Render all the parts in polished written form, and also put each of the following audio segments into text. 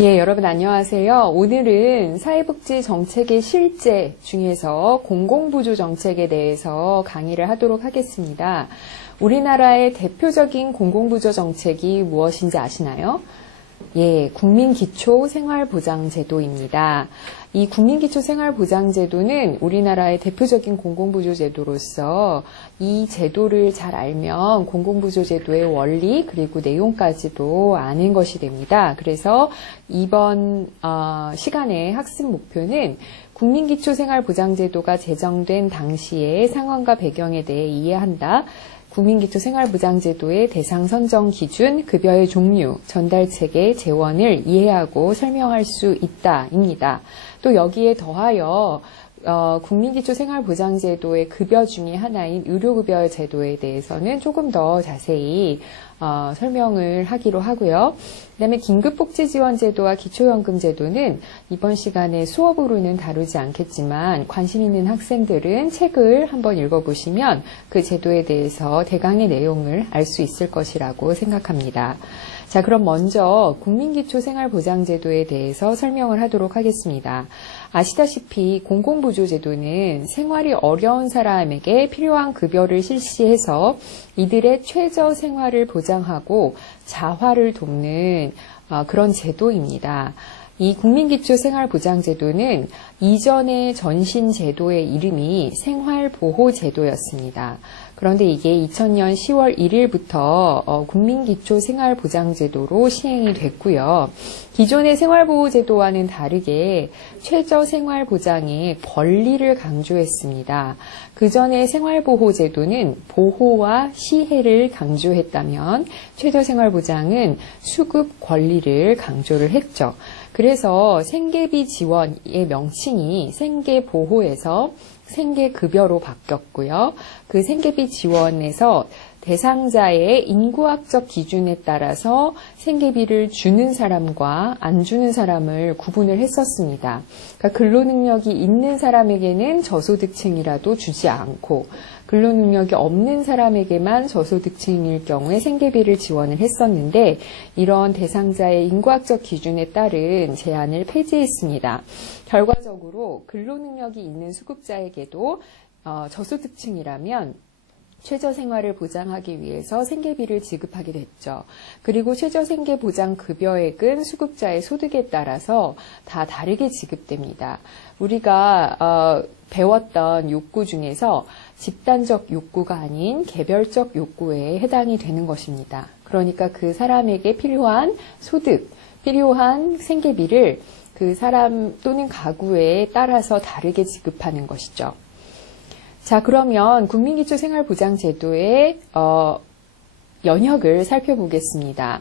예, 여러분 안녕하세요. 오늘은 사회복지 정책의 실제 중에서 공공부조 정책에 대해서 강의를 하도록 하겠습니다. 우리나라의 대표적인 공공부조 정책이 무엇인지 아시나요? 예, 국민기초생활보장제도입니다. 이 국민기초생활보장제도는 우리나라의 대표적인 공공부조제도로서 이 제도를 잘 알면 공공부조제도의 원리 그리고 내용까지도 아는 것이 됩니다. 그래서 이번 시간의 학습 목표는 국민기초생활보장제도가 제정된 당시의 상황과 배경에 대해 이해한다. 국민기초생활보장제도의 대상 선정 기준, 급여의 종류, 전달체계, 재원을 이해하고 설명할 수 있다입니다. 또 여기에 더하여 국민기초생활보장제도의 급여 중에 하나인 의료급여 제도에 대해서는 조금 더 자세히 설명을 하기로 하고요. 그 다음에 긴급복지지원제도와 기초연금제도는 이번 시간에 수업으로는 다루지 않겠지만 관심 있는 학생들은 책을 한번 읽어보시면 그 제도에 대해서 대강의 내용을 알 수 있을 것이라고 생각합니다. 자, 그럼 먼저 국민기초생활보장제도에 대해서 설명을 하도록 하겠습니다. 아시다시피 공공부조제도는 생활이 어려운 사람에게 필요한 급여를 실시해서 이들의 최저 생활을 보장하고 자활을 돕는 그런 제도입니다. 이 국민기초생활보장제도는 이전의 전신제도의 이름이 생활보호제도였습니다. 그런데 이게 2000년 10월 1일부터 국민기초생활보장제도로 시행이 됐고요. 기존의 생활보호제도와는 다르게 최저생활보장의 권리를 강조했습니다. 그전의 생활보호제도는 보호와 시혜를 강조했다면 최저생활보장은 수급 권리를 강조를 했죠. 그래서 생계비 지원의 명칭이 생계보호에서 생계급여로 바뀌었고요. 그 생계비 지원에서 대상자의 인구학적 기준에 따라서 생계비를 주는 사람과 안 주는 사람을 구분을 했었습니다. 그러니까 근로능력이 있는 사람에게는 저소득층이라도 주지 않고 근로능력이 없는 사람에게만 저소득층일 경우에 생계비를 지원을 했었는데 이런 대상자의 인구학적 기준에 따른 제한을 폐지했습니다. 결과적으로 근로능력이 있는 수급자에게도 저소득층이라면 최저생활을 보장하기 위해서 생계비를 지급하게 됐죠. 그리고 최저생계보장급여액은 수급자의 소득에 따라서 다 다르게 지급됩니다. 우리가 배웠던 욕구 중에서 집단적 욕구가 아닌 개별적 욕구에 해당이 되는 것입니다. 그러니까 그 사람에게 필요한 소득, 필요한 생계비를 그 사람 또는 가구에 따라서 다르게 지급하는 것이죠. 자, 그러면 국민기초생활보장제도의 연혁을 살펴보겠습니다.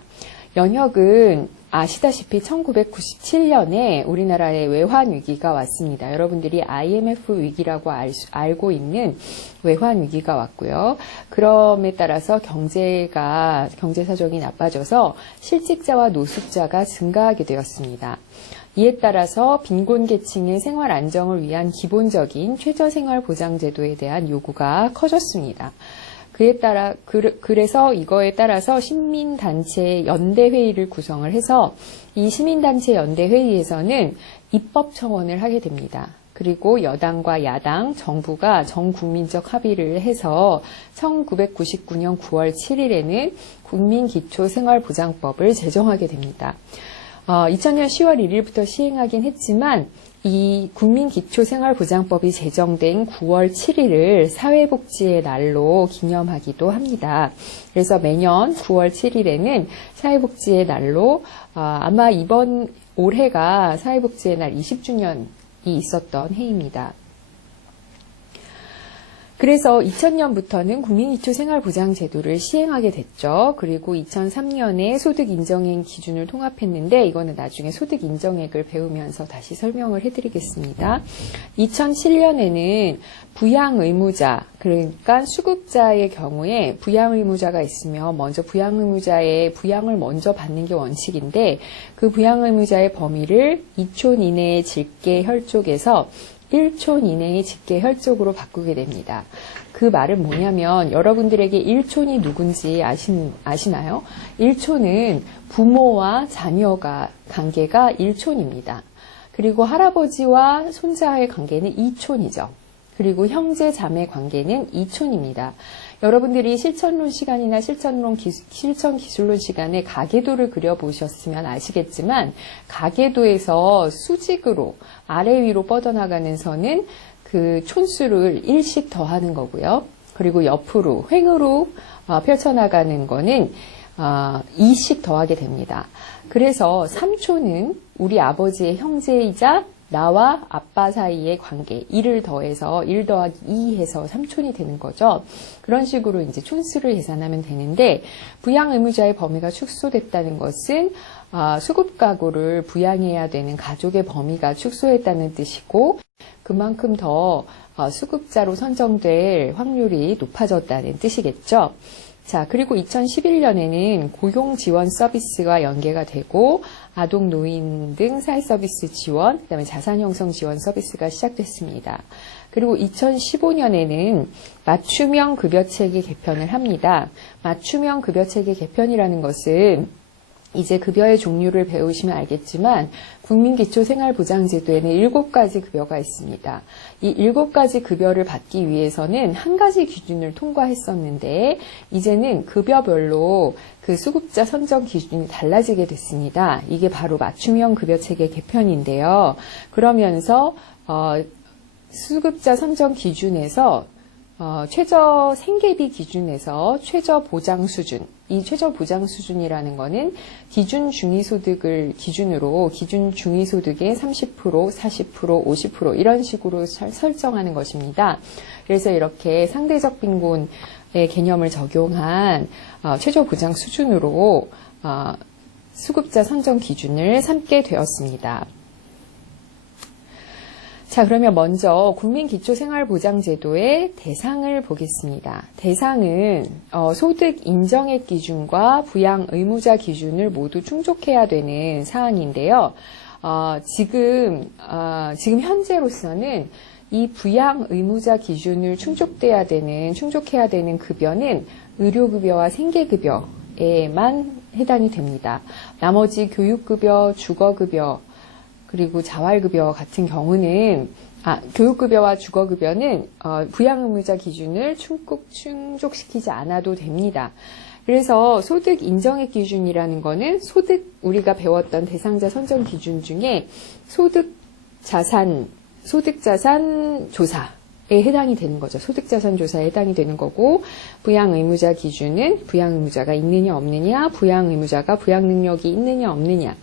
연혁은 아시다시피 1997년에 우리나라에 외환위기가 왔습니다. 여러분들이 IMF 위기라고 알고 있는 외환위기가 왔고요. 그럼에 따라서 경제 사정이 나빠져서 실직자와 노숙자가 증가하게 되었습니다. 이에 따라서 빈곤계층의 생활 안정을 위한 기본적인 최저생활보장제도에 대한 요구가 커졌습니다. 그래서 이거에 따라서 시민단체 연대회의를 구성을 해서 이 시민단체 연대회의에서는 입법청원을 하게 됩니다. 그리고 여당과 야당, 정부가 전국민적 합의를 해서 1999년 9월 7일에는 국민기초생활보장법을 제정하게 됩니다. 2000년 10월 1일부터 시행하긴 했지만 이 국민기초생활보장법이 제정된 9월 7일을 사회복지의 날로 기념하기도 합니다. 그래서 매년 9월 7일에는 사회복지의 날로 아마 이번 올해가 사회복지의 날 20주년이 있었던 해입니다. 그래서 2000년부터는 국민기초생활보장제도를 시행하게 됐죠. 그리고 2003년에 소득인정액 기준을 통합했는데 이거는 나중에 소득인정액을 배우면서 다시 설명을 해드리겠습니다. 2007년에는 부양의무자, 그러니까 수급자의 경우에 부양의무자가 있으면 먼저 부양의무자의 부양을 먼저 받는 게 원칙인데 그 부양의무자의 범위를 2촌 이내의 질계 혈족에서 1촌 이내의 집계 혈족으로 바꾸게 됩니다. 그 말은 뭐냐면 여러분들에게 일촌이 누군지 아시나요? 일촌은 부모와 자녀가 관계가 일촌입니다. 그리고 할아버지와 손자의 관계는 이촌이죠. 그리고 형제 자매 관계는 이촌입니다. 여러분들이 실천론 시간이나 실천 기술론 시간에 가계도를 그려보셨으면 아시겠지만 가계도에서 수직으로 아래 위로 뻗어나가는 선은 그 촌수를 1씩 더하는 거고요. 그리고 옆으로 횡으로 펼쳐나가는 거는 2씩 더하게 됩니다. 그래서 삼촌은 우리 아버지의 형제이자 나와 아빠 사이의 관계, 1을 더해서 1 더하기 2 해서 삼촌이 되는 거죠. 그런 식으로 이제 촌수를 계산하면 되는데 부양 의무자의 범위가 축소됐다는 것은 수급 가구를 부양해야 되는 가족의 범위가 축소했다는 뜻이고 그만큼 더 수급자로 선정될 확률이 높아졌다는 뜻이겠죠. 자, 그리고 2011년에는 고용지원 서비스가 연계가 되고 아동 노인 등 사회서비스 지원, 그다음에 자산형성 지원 서비스가 시작됐습니다. 그리고 2015년에는 맞춤형 급여체계 개편을 합니다. 맞춤형 급여체계 개편이라는 것은 이제 급여의 종류를 배우시면 알겠지만 국민기초생활보장제도에는 7가지 급여가 있습니다. 이 7가지 급여를 받기 위해서는 한 가지 기준을 통과했었는데 이제는 급여별로 그 수급자 선정 기준이 달라지게 됐습니다. 이게 바로 맞춤형 급여체계 개편인데요. 그러면서 수급자 선정 기준에서 최저 생계비 기준에서 최저 보장 수준, 이 최저 보장 수준이라는 거는 기준 중위소득을 기준으로 기준 중위소득의 30%, 40%, 50% 이런 식으로 설정하는 것입니다. 그래서 이렇게 상대적 빈곤의 개념을 적용한 최저 보장 수준으로 수급자 선정 기준을 삼게 되었습니다. 자, 그러면 먼저 국민기초생활보장제도의 대상을 보겠습니다. 대상은 소득 인정액 기준과 부양 의무자 기준을 모두 충족해야 되는 사항인데요. 지금 현재로서는 이 부양 의무자 기준을 충족해야 되는 급여는 의료급여와 생계급여에만 해당이 됩니다. 나머지 교육급여, 주거급여, 그리고 자활급여 같은 경우는 교육급여와 주거급여는 부양의무자 기준을 충족시키지 않아도 됩니다. 그래서 소득 인정액 기준이라는 거는 우리가 배웠던 대상자 선정 기준 중에 소득자산 조사에 해당이 되는 거죠. 소득자산 조사에 해당이 되는 거고 부양의무자 기준은 부양의무자가 있느냐 없느냐, 부양의무자가 부양 능력이 있느냐 없느냐,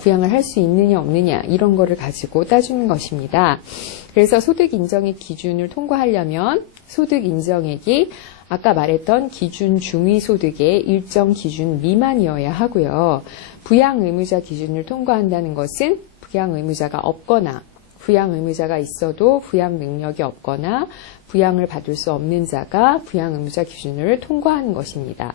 부양을 할 수 있느냐 없느냐 이런 거를 가지고 따지는 것입니다. 그래서 소득 인정액 기준을 통과하려면 소득 인정액이 아까 말했던 기준 중위소득의 일정 기준 미만이어야 하고요. 부양 의무자 기준을 통과한다는 것은 부양 의무자가 없거나 부양 의무자가 있어도 부양 능력이 없거나 부양을 받을 수 없는 자가 부양 의무자 기준을 통과하는 것입니다.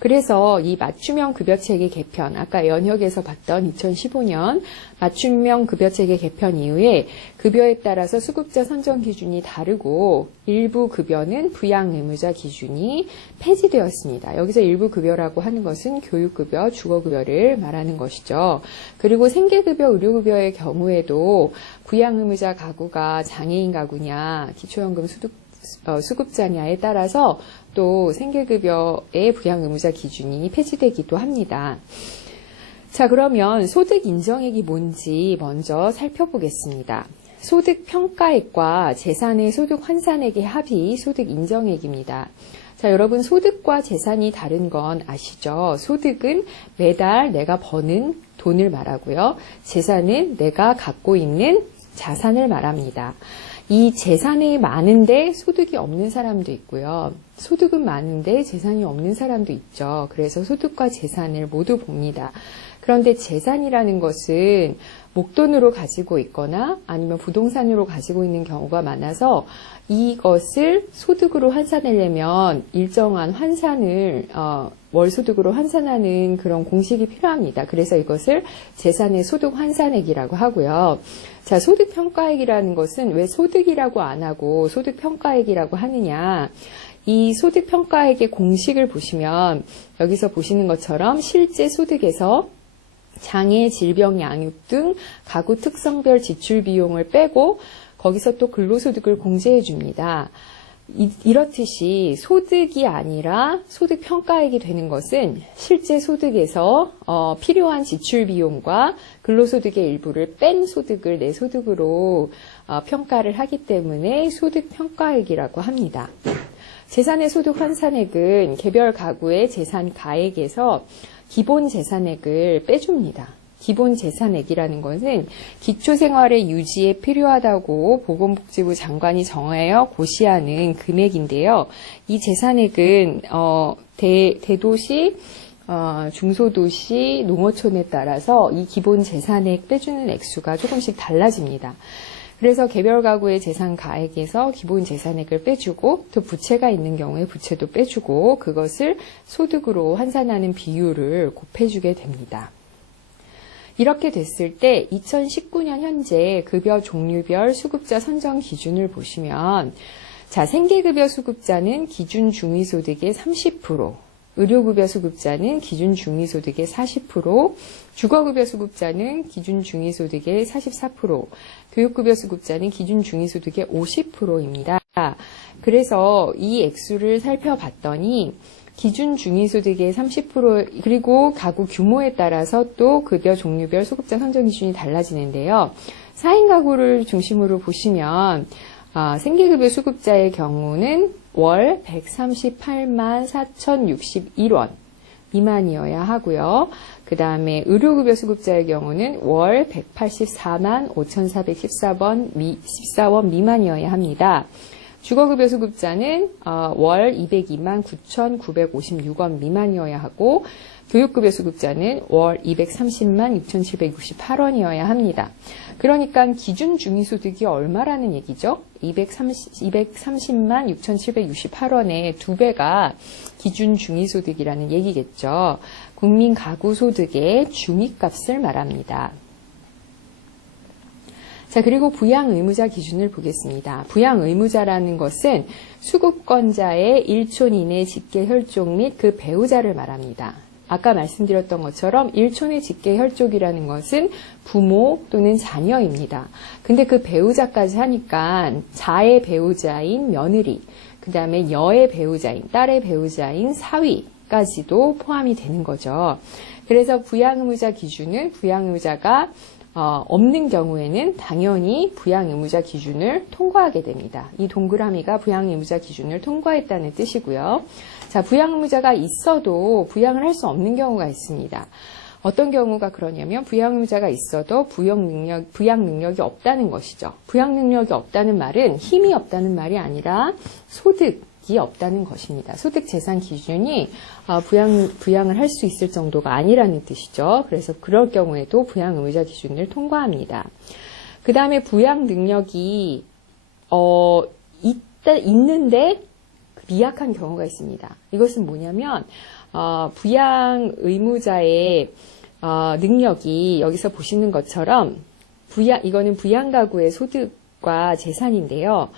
그래서 이 맞춤형 급여체계 개편, 아까 연혁에서 봤던 2015년 맞춤형 급여체계 개편 이후에 급여에 따라서 수급자 선정 기준이 다르고 일부 급여는 부양 의무자 기준이 폐지되었습니다. 여기서 일부 급여라고 하는 것은 교육급여, 주거급여를 말하는 것이죠. 그리고 생계급여, 의료급여의 경우에도 부양 의무자 가구가 장애인 가구냐, 기초연금 수급자냐에 따라서 또 생계급여의 부양의무자 기준이 폐지되기도 합니다. 자, 그러면 소득 인정액이 뭔지 먼저 살펴보겠습니다. 소득 평가액과 재산의 소득 환산액의 합이 소득 인정액입니다. 자, 여러분 소득과 재산이 다른 건 아시죠? 소득은 매달 내가 버는 돈을 말하고요. 재산은 내가 갖고 있는 자산을 말합니다. 이 재산이 많은데 소득이 없는 사람도 있고요. 소득은 많은데 재산이 없는 사람도 있죠. 그래서 소득과 재산을 모두 봅니다. 그런데 재산이라는 것은 목돈으로 가지고 있거나 아니면 부동산으로 가지고 있는 경우가 많아서 이것을 소득으로 환산하려면 일정한 환산을 월소득으로 환산하는 그런 공식이 필요합니다. 그래서 이것을 재산의 소득 환산액이라고 하고요. 자, 소득평가액이라는 것은 왜 소득이라고 안 하고 소득평가액이라고 하느냐. 이 소득평가액의 공식을 보시면 여기서 보시는 것처럼 실제 소득에서 장애, 질병, 양육 등 가구 특성별 지출 비용을 빼고 거기서 또 근로소득을 공제해 줍니다. 이렇듯이 소득이 아니라 소득평가액이 되는 것은 실제 소득에서 필요한 지출 비용과 근로소득의 일부를 뺀 소득을 내 소득으로 평가를 하기 때문에 소득평가액이라고 합니다. 재산의 소득 환산액은 개별 가구의 재산 가액에서 기본 재산액을 빼줍니다. 기본 재산액이라는 것은 기초생활의 유지에 필요하다고 보건복지부 장관이 정하여 고시하는 금액인데요. 이 재산액은 대도시, 중소도시, 농어촌에 따라서 이 기본 재산액 빼주는 액수가 조금씩 달라집니다. 그래서 개별 가구의 재산 가액에서 기본 재산액을 빼주고 또 부채가 있는 경우에 부채도 빼주고 그것을 소득으로 환산하는 비율을 곱해주게 됩니다. 이렇게 됐을 때 2019년 현재 급여 종류별 수급자 선정 기준을 보시면 자, 생계급여 수급자는 기준 중위소득의 30%, 의료급여 수급자는 기준 중위소득의 40%, 주거급여 수급자는 기준 중위소득의 44%, 교육급여 수급자는 기준 중위소득의 50%입니다. 그래서 이 액수를 살펴봤더니 기준 중위소득의 30% 그리고 가구 규모에 따라서 또 급여 종류별 수급자 선정 기준이 달라지는데요. 4인 가구를 중심으로 보시면 생계급여 수급자의 경우는 월 138만 4,061원 미만이어야 하고요. 그 다음에 의료급여 수급자의 경우는 월 184만 5,414원 미만이어야 합니다. 주거급여 수급자는 월 202만 9,956원 미만이어야 하고 교육급여 수급자는 월 230만 6,768원이어야 합니다. 그러니까 기준 중위소득이 얼마라는 얘기죠? 230만 6,768원의 2배가 기준 중위소득이라는 얘기겠죠. 국민 가구 소득의 중위값을 말합니다. 자, 그리고 부양의무자 기준을 보겠습니다. 부양의무자라는 것은 수급권자의 일촌 이내 직계 혈족 및 그 배우자를 말합니다. 아까 말씀드렸던 것처럼 일촌의 직계 혈족이라는 것은 부모 또는 자녀입니다. 근데 그 배우자까지 하니까 자의 배우자인 며느리, 그 다음에 여의 배우자인, 딸의 배우자인 사위까지도 포함이 되는 거죠. 그래서 부양의무자 기준은 부양의무자가 없는 경우에는 당연히 부양의무자 기준을 통과하게 됩니다. 이 동그라미가 부양의무자 기준을 통과했다는 뜻이고요. 자, 부양의무자가 있어도 부양을 할 수 없는 경우가 있습니다. 어떤 경우가 그러냐면 부양의무자가 있어도 부양 능력이 없다는 것이죠. 부양 능력이 없다는 말은 힘이 없다는 말이 아니라 소득이 없다는 것입니다. 소득 재산 기준이 부양을 할 수 있을 정도가 아니라는 뜻이죠. 그래서 그럴 경우에도 부양의무자 기준을 통과합니다. 그 다음에 부양 능력이 있는데 미약한 경우가 있습니다. 이것은 뭐냐면 부양 의무자의 능력이 여기서 보시는 것처럼 이거는 부양 가구의 소득과 재산인데요.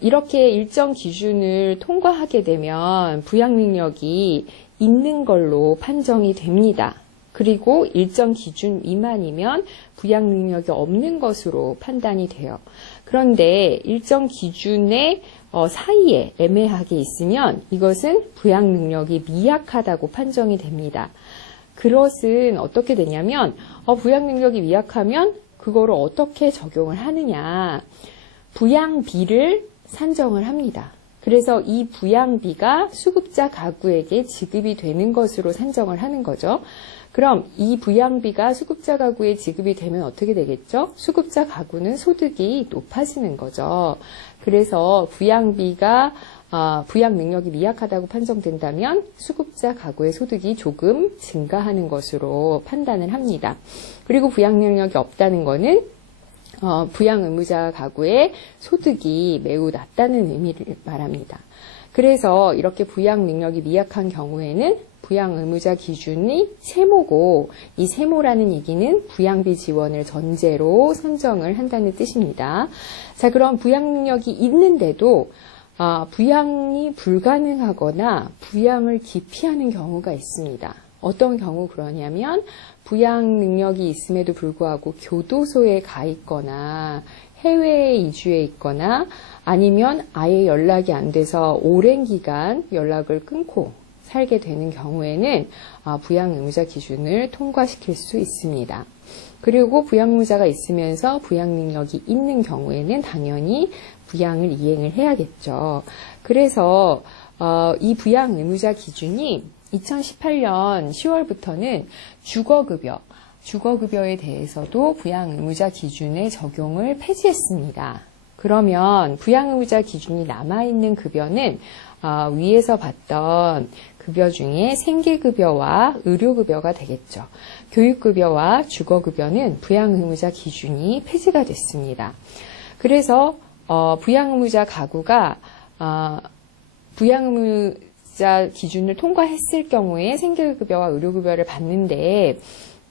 이렇게 일정 기준을 통과하게 되면 부양 능력이 있는 걸로 판정이 됩니다. 그리고 일정 기준 미만이면 부양 능력이 없는 것으로 판단이 돼요. 그런데 일정 기준의 사이에 애매하게 있으면 이것은 부양 능력이 미약하다고 판정이 됩니다. 그것은 어떻게 되냐면 부양 능력이 미약하면 그거를 어떻게 적용을 하느냐. 부양비를 산정을 합니다. 그래서 이 부양비가 수급자 가구에게 지급이 되는 것으로 산정을 하는 거죠. 그럼 이 부양비가 수급자 가구에 지급이 되면 어떻게 되겠죠? 수급자 가구는 소득이 높아지는 거죠. 그래서 부양비가 부양 능력이 미약하다고 판정된다면 수급자 가구의 소득이 조금 증가하는 것으로 판단을 합니다. 그리고 부양 능력이 없다는 거는 부양 의무자 가구의 소득이 매우 낮다는 의미를 말합니다. 그래서 이렇게 부양 능력이 미약한 경우에는 부양 의무자 기준이 세모고, 이 세모라는 얘기는 부양비 지원을 전제로 선정을 한다는 뜻입니다. 자, 그럼 부양 능력이 있는데도 부양이 불가능하거나 부양을 기피하는 경우가 있습니다. 어떤 경우 그러냐면 부양 능력이 있음에도 불구하고 교도소에 가 있거나 해외에 이주해 있거나 아니면 아예 연락이 안 돼서 오랜 기간 연락을 끊고 살게 되는 경우에는 부양 의무자 기준을 통과시킬 수 있습니다. 그리고 부양 의무자가 있으면서 부양 능력이 있는 경우에는 당연히 부양을 이행을 해야겠죠. 그래서 이 부양 의무자 기준이 2018년 10월부터는 주거급여에 대해서도 부양 의무자 기준의 적용을 폐지했습니다. 그러면 부양 의무자 기준이 남아있는 급여는 위에서 봤던 급여 중에 생계급여와 의료급여가 되겠죠. 교육급여와 주거급여는 부양 의무자 기준이 폐지가 됐습니다. 그래서 부양 의무자 가구가 부양 의무자 기준을 통과했을 경우에 생계급여와 의료급여를 받는데,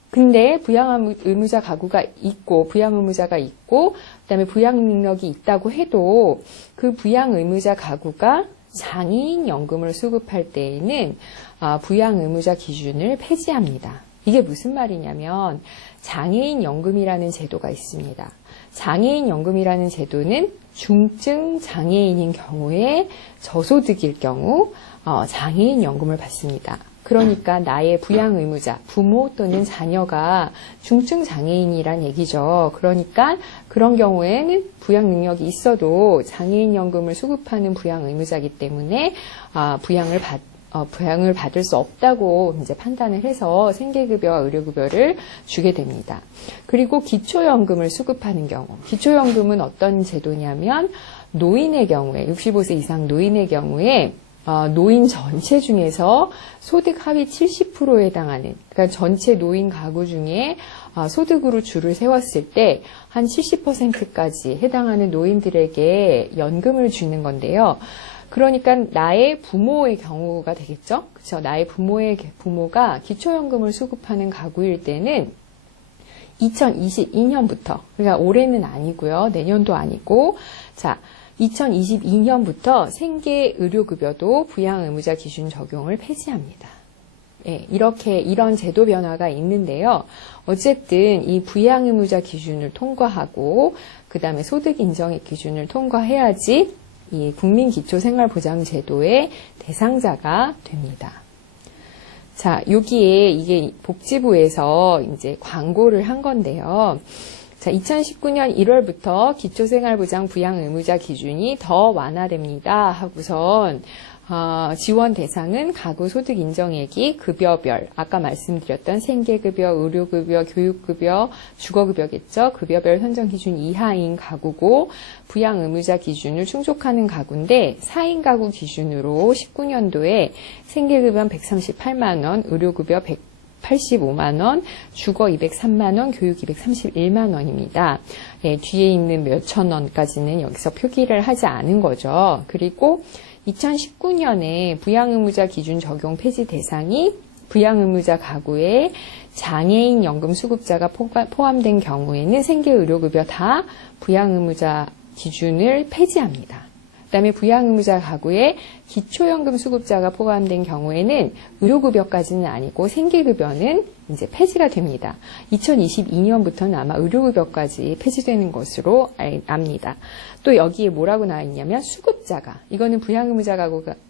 근데 부양 의무자 가구가 있고 부양 의무자가 있고 그다음에 부양 능력이 있다고 해도 그 부양 의무자 가구가 장애인 연금을 수급할 때에는 부양 의무자 기준을 폐지합니다. 이게 무슨 말이냐면 장애인 연금이라는 제도가 있습니다. 장애인 연금이라는 제도는 중증 장애인인 경우에 저소득일 경우 장애인 연금을 받습니다. 그러니까 나의 부양 의무자, 부모 또는 자녀가 중증 장애인이란 얘기죠. 그러니까 그런 경우에는 부양 능력이 있어도 장애인 연금을 수급하는 부양 의무자이기 때문에 부양을 받을 수 없다고 이제 판단을 해서 생계급여와 의료급여를 주게 됩니다. 그리고 기초연금을 수급하는 경우, 기초연금은 어떤 제도냐면 노인의 경우에 65세 이상 노인의 경우에 노인 전체 중에서 소득 하위 70%에 해당하는, 그러니까 전체 노인 가구 중에 소득으로 줄을 세웠을 때 한 70%까지 해당하는 노인들에게 연금을 주는 건데요. 그러니까 나의 부모의 경우가 되겠죠. 그렇죠? 나의 부모가 기초연금을 수급하는 가구일 때는 2022년부터, 그러니까 올해는 아니고요. 내년도 아니고, 자, 2022년부터 생계의료급여도 부양의무자 기준 적용을 폐지합니다. 예, 이런 제도 변화가 있는데요. 어쨌든 이 부양의무자 기준을 통과하고 그 다음에 소득인정액 기준을 통과해야지 이 국민기초생활보장제도의 대상자가 됩니다. 자, 여기에 이게 복지부에서 이제 광고를 한 건데요. 자, 2019년 1월부터 기초생활보장 부양의무자 기준이 더 완화됩니다. 하고선 지원 대상은 가구 소득 인정액이 급여별, 아까 말씀드렸던 생계급여, 의료급여, 교육급여, 주거급여겠죠. 급여별 선정 기준 이하인 가구고 부양의무자 기준을 충족하는 가구인데 4인 가구 기준으로 19년도에 생계급여 138만 원, 의료급여 185만 원, 주거 203만 원, 교육 231만 원입니다. 예, 뒤에 있는 몇천 원까지는 여기서 표기를 하지 않은 거죠. 그리고 2019년에 부양의무자 기준 적용 폐지 대상이 부양의무자 가구에 장애인 연금 수급자가 포함된 경우에는 생계의료급여 다 부양의무자 기준을 폐지합니다. 그다음에 부양의무자 가구에 기초연금 수급자가 포함된 경우에는 의료급여까지는 아니고 생계급여는 이제 폐지가 됩니다. 2022년부터는 아마 의료급여까지 폐지되는 것으로 압니다. 또 여기에 뭐라고 나와 있냐면 수급자가, 이거는 부양의무자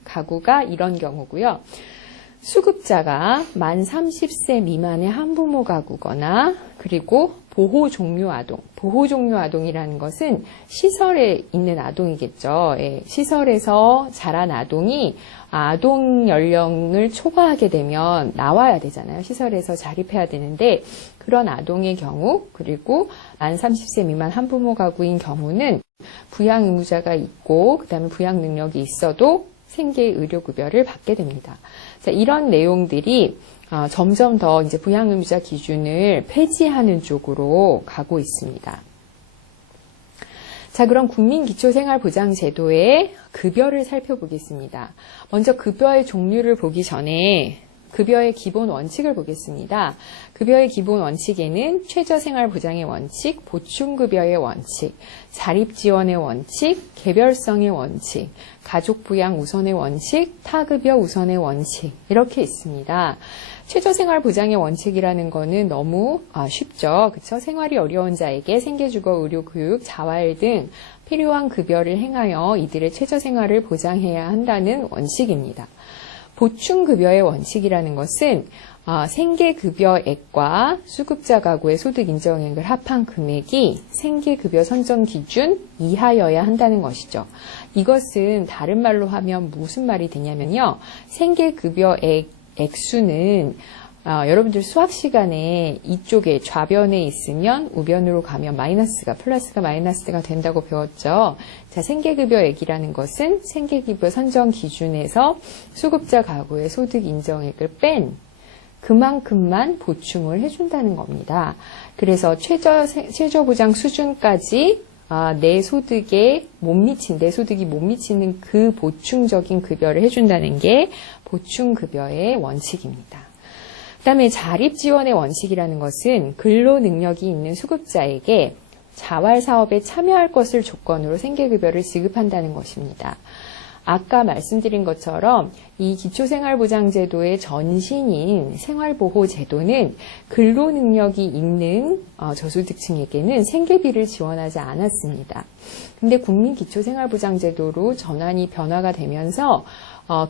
가구가 이런 경우고요. 수급자가 만 30세 미만의 한부모 가구거나 그리고 보호 종료 아동. 보호 종료 아동이라는 것은 시설에 있는 아동이겠죠. 예, 시설에서 자란 아동이 아동 연령을 초과하게 되면 나와야 되잖아요. 시설에서 자립해야 되는데 그런 아동의 경우, 그리고 만 30세 미만 한부모 가구인 경우는 부양 의무자가 있고 그다음에 부양 능력이 있어도 생계 의료급여를 받게 됩니다. 자, 이런 내용들이 점점 더 이제 부양 의무자 기준을 폐지하는 쪽으로 가고 있습니다. 자, 그럼 국민기초생활보장제도의 급여를 살펴보겠습니다. 먼저 급여의 종류를 보기 전에 급여의 기본 원칙을 보겠습니다. 급여의 기본 원칙에는 최저생활보장의 원칙, 보충급여의 원칙, 자립지원의 원칙, 개별성의 원칙, 가족부양 우선의 원칙, 타급여 우선의 원칙 이렇게 있습니다. 최저생활보장의 원칙이라는 거는 너무 쉽죠. 그렇죠? 생활이 어려운 자에게 생계주거, 의료교육, 자활 등 필요한 급여를 행하여 이들의 최저생활을 보장해야 한다는 원칙입니다. 보충급여의 원칙이라는 것은 생계급여액과 수급자 가구의 소득 인정액을 합한 금액이 생계급여 선정 기준 이하여야 한다는 것이죠. 이것은 다른 말로 하면 무슨 말이 되냐면요. 생계급여액 액수는 여러분들 수학 시간에 이쪽에 좌변에 있으면 우변으로 가면 마이너스가 플러스가 마이너스가 된다고 배웠죠. 자, 생계급여액이라는 것은 생계급여 선정 기준에서 수급자 가구의 소득 인정액을 뺀 그만큼만 보충을 해준다는 겁니다. 그래서 최저보장 수준까지 내 소득이 못 미치는 그 보충적인 급여를 해준다는 게 보충급여의 원칙입니다. 그 다음에 자립지원의 원칙이라는 것은 근로능력이 있는 수급자에게 자활사업에 참여할 것을 조건으로 생계급여를 지급한다는 것입니다. 아까 말씀드린 것처럼 이 기초생활보장제도의 전신인 생활보호제도는 근로능력이 있는 저소득층에게는 생계비를 지원하지 않았습니다. 근데 국민기초생활보장제도로 전환이 변화가 되면서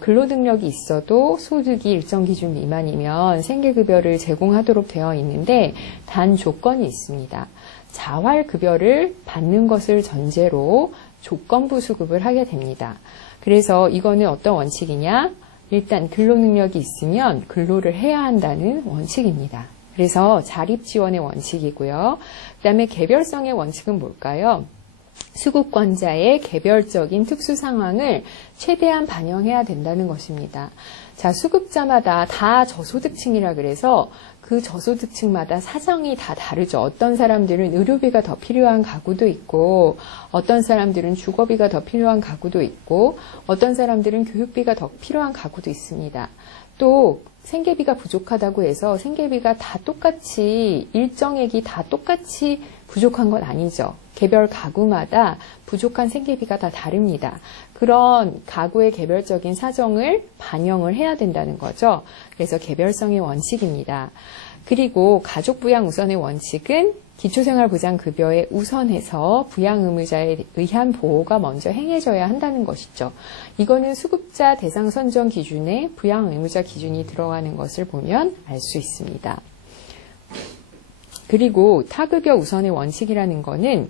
근로능력이 있어도 소득이 일정 기준 미만이면 생계급여를 제공하도록 되어 있는데 단 조건이 있습니다. 자활급여를 받는 것을 전제로 조건부 수급을 하게 됩니다. 그래서 이거는 어떤 원칙이냐? 일단 근로능력이 있으면 근로를 해야 한다는 원칙입니다. 그래서 자립지원의 원칙이고요. 그 다음에 개별성의 원칙은 뭘까요? 수급권자의 개별적인 특수 상황을 최대한 반영해야 된다는 것입니다. 자, 수급자마다 다 저소득층이라 그래서 그 저소득층마다 사정이 다 다르죠. 어떤 사람들은 의료비가 더 필요한 가구도 있고, 어떤 사람들은 주거비가 더 필요한 가구도 있고, 어떤 사람들은 교육비가 더 필요한 가구도 있습니다. 또 생계비가 부족하다고 해서 생계비가 다 똑같이 일정액이 다 똑같이 부족한 건 아니죠. 개별 가구마다 부족한 생계비가 다 다릅니다. 그런 가구의 개별적인 사정을 반영을 해야 된다는 거죠. 그래서 개별성의 원칙입니다. 그리고 가족부양 우선의 원칙은 기초생활보장급여에 우선해서 부양 의무자에 의한 보호가 먼저 행해져야 한다는 것이죠. 이거는 수급자 대상 선정 기준에 부양 의무자 기준이 들어가는 것을 보면 알 수 있습니다. 그리고 타급여 우선의 원칙이라는 거는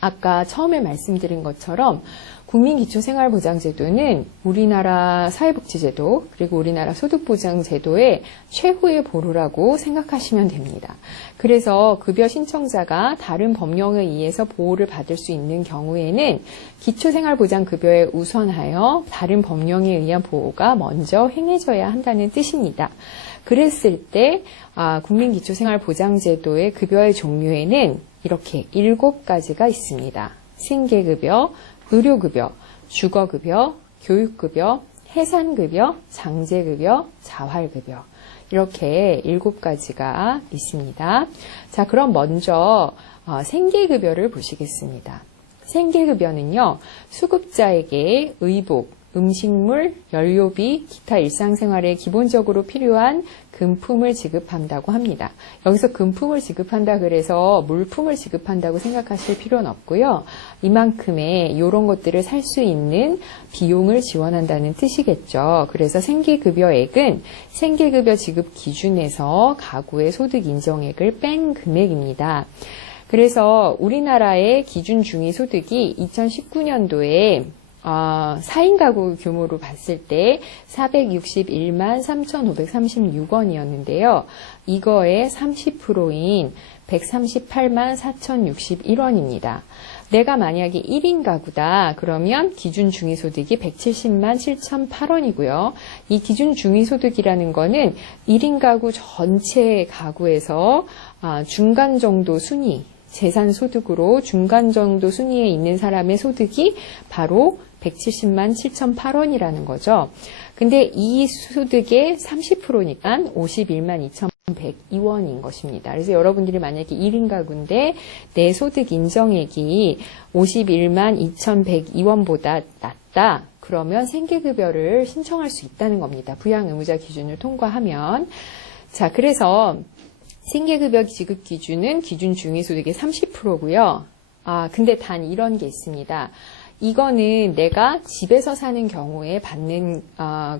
아까 처음에 말씀드린 것처럼 국민기초생활보장제도는 우리나라 사회복지제도 그리고 우리나라 소득보장제도의 최후의 보루라고 생각하시면 됩니다. 그래서 급여 신청자가 다른 법령에 의해서 보호를 받을 수 있는 경우에는 기초생활보장급여에 우선하여 다른 법령에 의한 보호가 먼저 행해져야 한다는 뜻입니다. 그랬을 때 국민기초생활보장제도의 급여의 종류에는 이렇게 7가지가 있습니다. 생계급여, 의료급여, 주거급여, 교육급여, 해산급여, 장제급여, 자활급여 이렇게 7가지가 있습니다. 자, 그럼 먼저 생계급여를 보시겠습니다. 생계급여는요, 수급자에게 의복, 음식물, 연료비, 기타 일상생활에 기본적으로 필요한 금품을 지급한다고 합니다. 여기서 금품을 지급한다 그래서 물품을 지급한다고 생각하실 필요는 없고요. 이만큼의 이런 것들을 살 수 있는 비용을 지원한다는 뜻이겠죠. 그래서 생계급여액은 생계급여 지급 기준에서 가구의 소득 인정액을 뺀 금액입니다. 그래서 우리나라의 기준 중위소득이 2019년도에 4인 가구 규모로 봤을 때 461만 3,536원이었는데요. 이거의 30%인 138만 4,061원입니다. 내가 만약에 1인 가구다. 그러면 기준 중위소득이 170만 7,008원이고요. 이 기준 중위소득이라는 거는 1인 가구 전체 가구에서 중간 정도 순위, 재산 소득으로 중간 정도 순위에 있는 사람의 소득이 바로 170만 7,008원이라는 거죠. 근데 이 소득의 30%니까 51만 2,102원인 것입니다. 그래서 여러분들이 만약에 1인 가구인데 내 소득 인정액이 51만 2,102원보다 낮다. 그러면 생계급여를 신청할 수 있다는 겁니다. 부양의무자 기준을 통과하면. 자, 그래서 생계급여 지급 기준은 기준 중위소득의 30%고요. 근데 단 이런 게 있습니다. 이거는 내가 집에서 사는 경우에 받는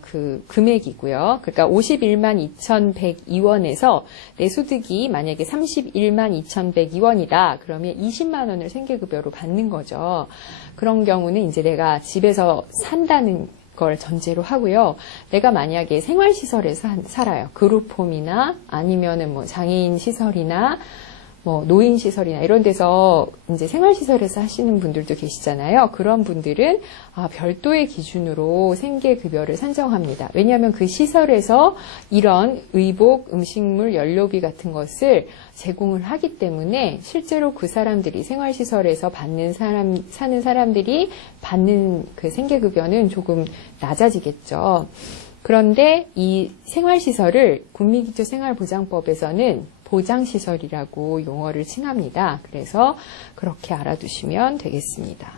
그 금액이고요. 그러니까 51만 2,102원에서 내 소득이 만약에 31만 2,102원이다. 그러면 20만 원을 생계급여로 받는 거죠. 그런 경우는 이제 내가 집에서 산다는 걸 전제로 하고요. 내가 만약에 생활시설에서 살아요. 그룹홈이나 아니면은 뭐 장애인 시설이나 뭐 노인 시설이나 이런 데서 이제 생활시설에서 하시는 분들도 계시잖아요. 그런 분들은 별도의 기준으로 생계급여를 산정합니다. 왜냐하면 그 시설에서 이런 의복, 음식물, 연료비 같은 것을 제공을 하기 때문에 실제로 그 사람들이 생활시설에서 사는 사람들이 받는 그 생계급여는 조금 낮아지겠죠. 그런데 이 생활시설을 국민기초생활보장법에서는 보장시설이라고 용어를 칭합니다. 그래서 그렇게 알아두시면 되겠습니다.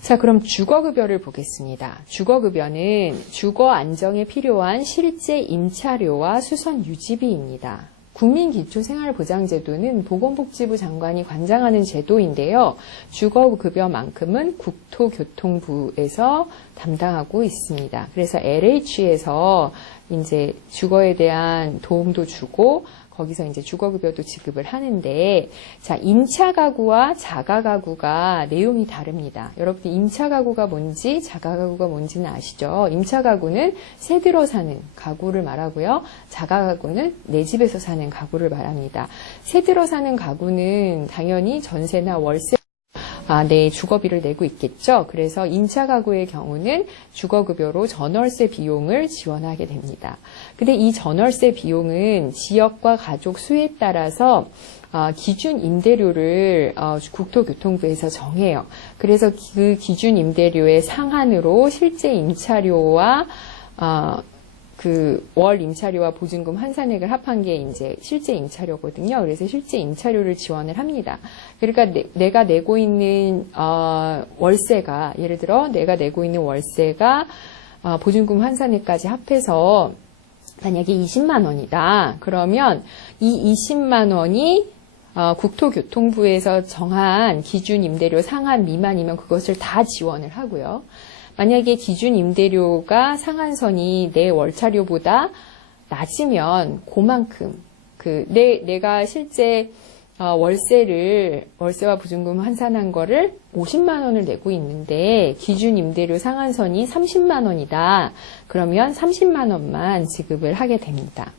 자, 그럼 주거급여를 보겠습니다. 주거급여는 주거 안정에 필요한 실제 임차료와 수선 유지비입니다. 국민기초생활보장제도는 보건복지부 장관이 관장하는 제도인데요. 주거급여만큼은 국토교통부에서 담당하고 있습니다. 그래서 LH에서 이제 주거에 대한 도움도 주고 거기서 이제 주거급여도 지급을 하는데, 자, 임차 가구와 자가 가구가 내용이 다릅니다. 여러분들 임차 가구가 뭔지 자가 가구가 뭔지는 아시죠? 임차 가구는 새 들어 사는 가구를 말하고요. 자가 가구는 내 집에서 사는 가구를 말합니다. 새 들어 사는 가구는 당연히 전세나 월세 내 주거비를 내고 있겠죠. 그래서 임차 가구의 경우는 주거급여로 전월세 비용을 지원하게 됩니다. 근데 이 전월세 비용은 지역과 가족 수에 따라서 기준 임대료를 국토교통부에서 정해요. 그래서 그 기준 임대료의 상한으로 실제 임차료와 그 월 임차료와 보증금 환산액을 합한 게 이제 실제 임차료거든요. 그래서 실제 임차료를 지원을 합니다. 그러니까 내가 내고 있는 월세가, 예를 들어 내가 내고 있는 월세가 보증금 환산액까지 합해서 만약에 20만 원이다. 그러면 이 20만 원이 국토교통부에서 정한 기준 임대료 상한 미만이면 그것을 다 지원을 하고요. 만약에 기준 임대료가 상한선이 내 월차료보다 낮으면 그만큼 내가 실제 월세와 보증금 환산한 거를 50만 원을 내고 있는데 기준 임대료 상한선이 30만 원이다. 그러면 30만 원만 지급을 하게 됩니다.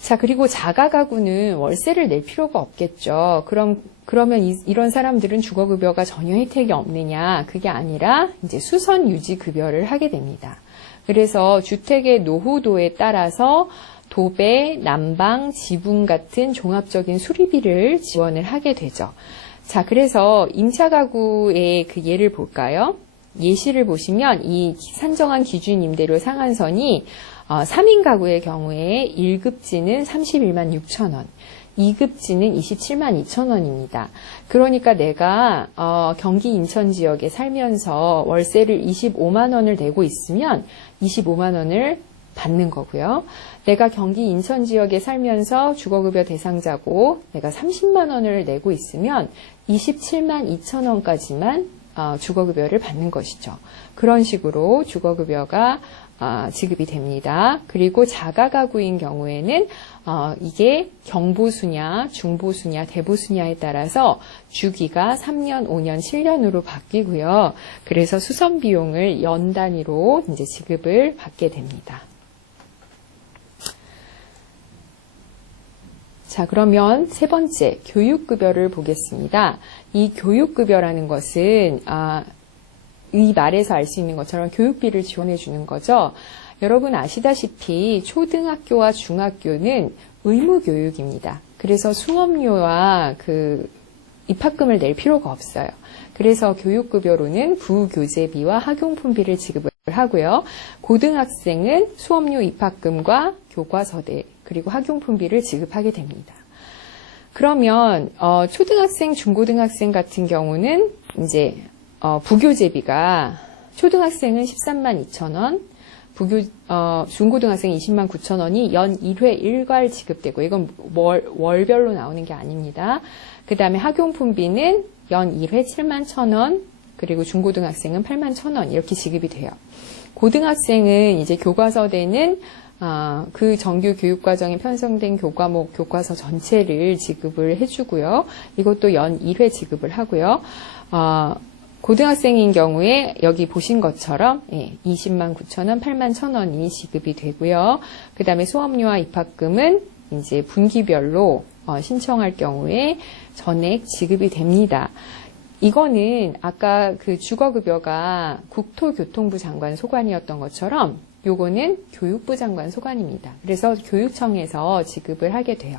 자, 그리고 자가 가구는 월세를 낼 필요가 없겠죠. 그러면 이런 사람들은 주거급여가 전혀 혜택이 없느냐? 그게 아니라 이제 수선 유지 급여를 하게 됩니다. 그래서 주택의 노후도에 따라서 도배, 난방, 지붕 같은 종합적인 수리비를 지원을 하게 되죠. 자, 그래서 임차 가구의 그 예를 볼까요? 예시를 보시면 이 산정한 기준 임대료 상한선이 3인 가구의 경우에 1급지는 31만 6천 원, 2급지는 27만 2천 원입니다. 그러니까 내가 경기 인천 지역에 살면서 월세를 25만 원을 내고 있으면 25만 원을 받는 거고요. 내가 경기 인천 지역에 살면서 주거급여 대상자고 내가 30만 원을 내고 있으면 27만 2천 원까지만 주거급여를 받는 것이죠. 그런 식으로 주거급여가 지급이 됩니다. 그리고 자가가구인 경우에는 이게 경보수냐, 중보수냐, 대보수냐에 따라서 주기가 3년, 5년, 7년으로 바뀌고요. 그래서 수선 비용을 연 단위로 이제 지급을 받게 됩니다. 자, 그러면 세 번째, 교육급여를 보겠습니다. 이 교육급여라는 것은, 이 말에서 알 수 있는 것처럼 교육비를 지원해 주는 거죠. 여러분 아시다시피 초등학교와 중학교는 의무교육입니다. 그래서 수업료와 입학금을 낼 필요가 없어요. 그래서 교육급여로는 부교재비와 학용품비를 지급을 하고요. 고등학생은 수업료 입학금과 교과서대 그리고 학용품비를 지급하게 됩니다. 그러면 초등학생, 중고등학생 같은 경우는 이제 부교재비가 초등학생은 13만 2천 원, 중고등학생 20만 9천 원이 연 1회 일괄 지급되고 이건 월별로 나오는 게 아닙니다. 그 다음에 학용품비는 연 1회 7만 1천 원, 그리고 중고등학생은 8만 1천 원 이렇게 지급이 돼요. 고등학생은 이제 교과서대는 그 정규 교육과정에 편성된 교과목, 교과서 전체를 지급을 해주고요. 이것도 연 1회 지급을 하고요. 고등학생인 경우에 여기 보신 것처럼 20만 9천 원, 8만 1천 원이 지급이 되고요. 그 다음에 수업료와 입학금은 이제 분기별로 신청할 경우에 전액 지급이 됩니다. 이거는 아까 그 주거급여가 국토교통부 장관 소관이었던 것처럼 요거는 교육부 장관 소관입니다. 그래서 교육청에서 지급을 하게 돼요.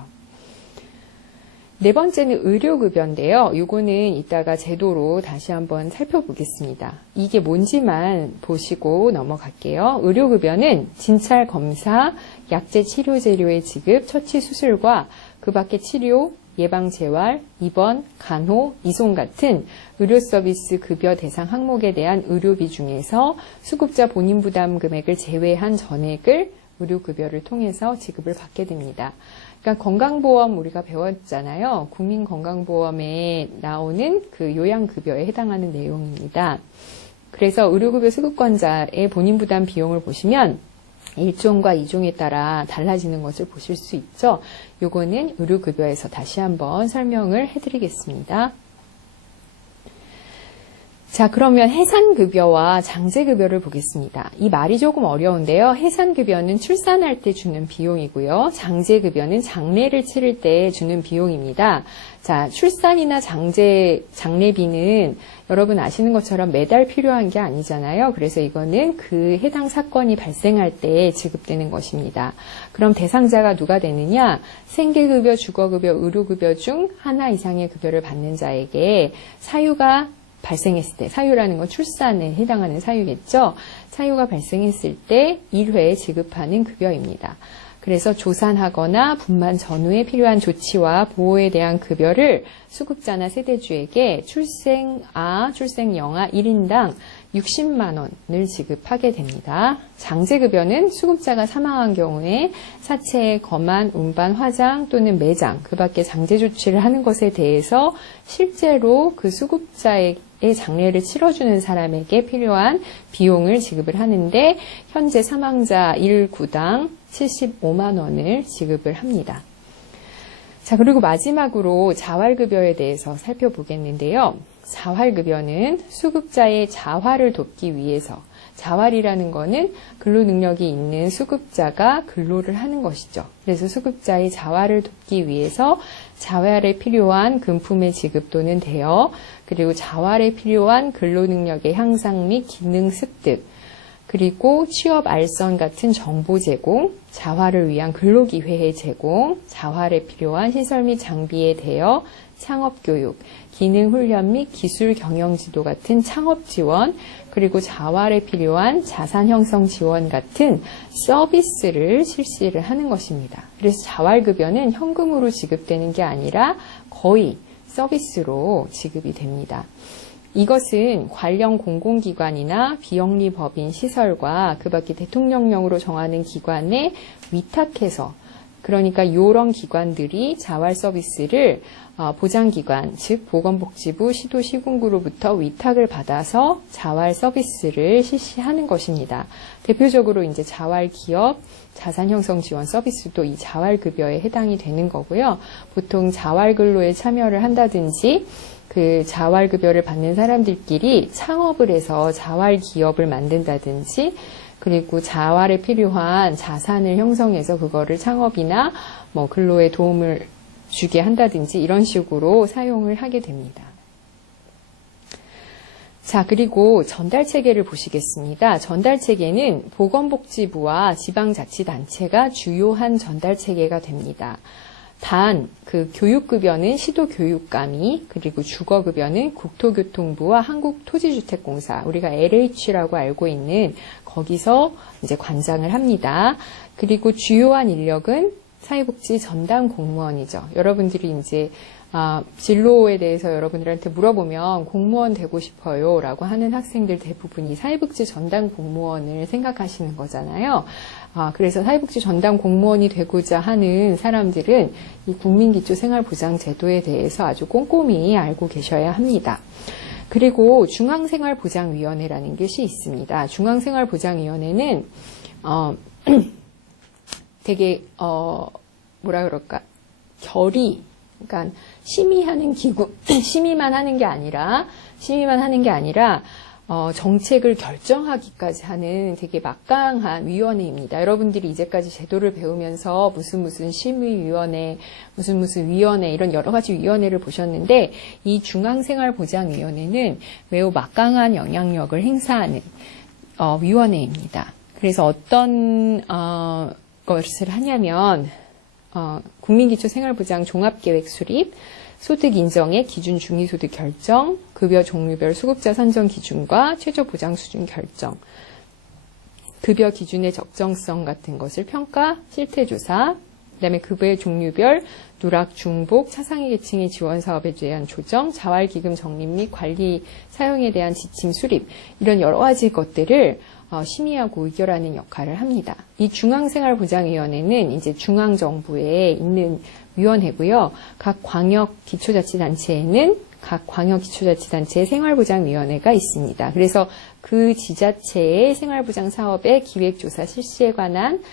네 번째는 의료급여인데요. 요거는 이따가 제도로 다시 한번 살펴보겠습니다. 이게 뭔지만 보시고 넘어갈게요. 의료급여는 진찰 검사, 약제 치료 재료의 지급, 처치 수술과 그 밖의 치료, 예방재활, 입원, 간호, 이송 같은 의료 서비스 급여 대상 항목에 대한 의료비 중에서 수급자 본인 부담 금액을 제외한 전액을 의료급여를 통해서 지급을 받게 됩니다. 그러니까 건강보험 우리가 배웠잖아요. 국민건강보험에 나오는 그 요양급여에 해당하는 내용입니다. 그래서 의료급여 수급권자의 본인 부담 비용을 보시면 1종과 2종에 따라 달라지는 것을 보실 수 있죠. 요거는 의료급여에서 다시 한번 설명을 해드리겠습니다. 자, 그러면 해산급여와 장제급여를 보겠습니다. 이 말이 조금 어려운데요. 해산급여는 출산할 때 주는 비용이고요. 장제급여는 장례를 치를 때 주는 비용입니다. 자, 출산이나 장례비는 여러분 아시는 것처럼 매달 필요한 게 아니잖아요. 그래서 이거는 그 해당 사건이 발생할 때 지급되는 것입니다. 그럼 대상자가 누가 되느냐? 생계급여, 주거급여, 의료급여 중 하나 이상의 급여를 받는 자에게 사유가 발생했을 때, 사유라는 건 출산에 해당하는 사유겠죠. 사유가 발생했을 때 1회 지급하는 급여입니다. 그래서 조산하거나 분만 전후에 필요한 조치와 보호에 대한 급여를 수급자나 세대주에게 출생아, 출생영아 1인당 60만 원을 지급하게 됩니다. 장제급여는 수급자가 사망한 경우에 사체, 거만, 운반, 화장 또는 매장, 그 밖에 장제 조치를 하는 것에 대해서 실제로 그 수급자의 장례를 치러주는 사람에게 필요한 비용을 지급을 하는데 현재 사망자 1구당 75만 원을 지급을 합니다. 자, 그리고 마지막으로 자활급여에 대해서 살펴보겠는데요. 자활급여는 수급자의 자활을 돕기 위해서, 자활이라는 거는 근로능력이 있는 수급자가 근로를 하는 것이죠. 그래서 수급자의 자활을 돕기 위해서 자활에 필요한 금품의 지급 또는 대여, 그리고 자활에 필요한 근로능력의 향상 및 기능 습득, 그리고 취업 알선 같은 정보 제공, 자활을 위한 근로기회의 제공, 자활에 필요한 시설 및 장비에 대여, 창업교육, 기능훈련 및 기술 경영지도 같은 창업 지원, 그리고 자활에 필요한 자산 형성 지원 같은 서비스를 실시를 하는 것입니다. 그래서 자활급여는 현금으로 지급되는 게 아니라 거의 서비스로 지급이 됩니다. 이것은 관련 공공기관이나 비영리법인 시설과 그 밖에 대통령령으로 정하는 기관에 위탁해서, 그러니까 이런 기관들이 자활 서비스를 보장기관, 즉 보건복지부, 시도, 시군구로부터 위탁을 받아서 자활 서비스를 실시하는 것입니다. 대표적으로 이제 자활기업, 자산형성 지원 서비스도 이 자활급여에 해당이 되는 거고요. 보통 자활근로에 참여를 한다든지 그 자활급여를 받는 사람들끼리 창업을 해서 자활기업을 만든다든지, 그리고 자활에 필요한 자산을 형성해서 그거를 창업이나 뭐 근로에 도움을 주게 한다든지 이런 식으로 사용을 하게 됩니다. 자, 그리고 전달체계를 보시겠습니다. 전달체계는 보건복지부와 지방자치단체가 주요한 전달체계가 됩니다. 단, 그 교육급여는 시도교육감이, 그리고 주거급여는 국토교통부와 한국토지주택공사, 우리가 LH라고 알고 있는 거기서 이제 관장을 합니다. 그리고 주요한 인력은 사회복지 전담 공무원이죠. 여러분들이 이제 진로에 대해서 여러분들한테 물어보면 공무원 되고 싶어요 라고 하는 학생들 대부분이 사회복지 전담 공무원을 생각하시는 거잖아요. 그래서 사회복지 전담 공무원이 되고자 하는 사람들은 이 국민기초생활보장제도에 대해서 아주 꼼꼼히 알고 계셔야 합니다. 그리고 중앙생활보장위원회라는 것이 있습니다. 중앙생활보장위원회는 되게 뭐라 그럴까, 결의, 그러니까 심의하는 기구, 심의만 하는 게 아니라 정책을 결정하기까지 하는 되게 막강한 위원회입니다. 여러분들이 이제까지 제도를 배우면서 무슨 심의위원회, 무슨 위원회, 이런 여러 가지 위원회를 보셨는데, 이 중앙생활보장위원회는 매우 막강한 영향력을 행사하는 위원회입니다. 그래서 어떤 것을 하냐면 국민기초생활보장 종합계획 수립, 소득 인정의 기준 중위소득 결정, 급여 종류별 수급자 선정 기준과 최저 보장 수준 결정, 급여 기준의 적정성 같은 것을 평가, 실태조사, 그다음에 급여의 종류별 누락, 중복, 차상위 계층의 지원 사업에 대한 조정, 자활기금 적립 및 관리 사용에 대한 지침 수립, 이런 여러 가지 것들을 심의하고 의결하는 역할을 합니다. 이 중앙생활보장위원회는 이제 중앙정부에 있는 위원회고요. 각 광역기초자치단체에는 각 광역기초자치단체의 생활보장위원회가 있습니다. 그래서 그 지자체의 생활보장 사업의 기획조사 실시에 관한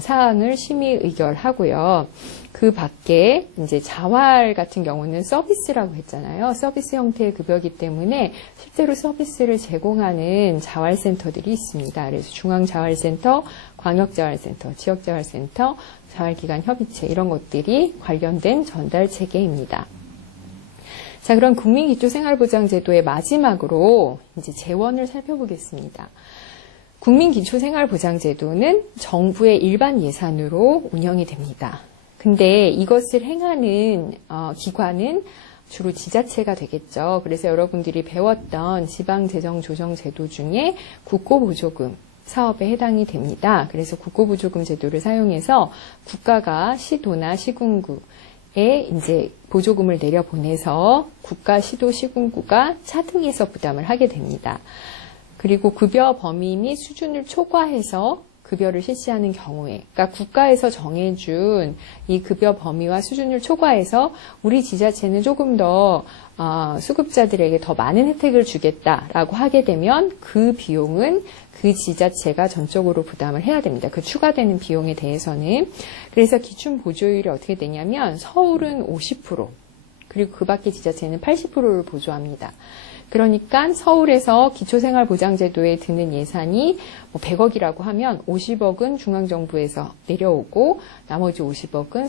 사항을 심의 의결하고요. 그 밖에 이제 자활 같은 경우는 서비스라고 했잖아요. 서비스 형태의 급여이기 때문에 실제로 서비스를 제공하는 자활센터들이 있습니다. 그래서 중앙자활센터, 광역자활센터, 지역자활센터, 자활기관 협의체, 이런 것들이 관련된 전달체계입니다. 자, 그럼 국민기초생활보장제도의 마지막으로 이제 재원을 살펴보겠습니다. 국민기초생활보장제도는 정부의 일반 예산으로 운영이 됩니다. 근데 이것을 행하는 기관은 주로 지자체가 되겠죠. 그래서 여러분들이 배웠던 지방재정조정제도 중에 국고보조금 사업에 해당이 됩니다. 그래서 국고보조금 제도를 사용해서 국가가 시도나 시군구에 이제 보조금을 내려보내서 국가, 시도, 시군구가 차등해서 부담을 하게 됩니다. 그리고 급여 범위 및 수준을 초과해서 급여를 실시하는 경우에, 그러니까 국가에서 정해준 이 급여 범위와 수준을 초과해서 우리 지자체는 조금 더 수급자들에게 더 많은 혜택을 주겠다라고 하게 되면 그 비용은 그 지자체가 전적으로 부담을 해야 됩니다. 그 추가되는 비용에 대해서는. 그래서 기준 보조율이 어떻게 되냐면 서울은 50%, 그리고 그 밖의 지자체는 80%를 보조합니다. 그러니까 서울에서 기초생활보장제도에 드는 예산이 100억이라고 하면 50억은 중앙정부에서 내려오고 나머지 50억은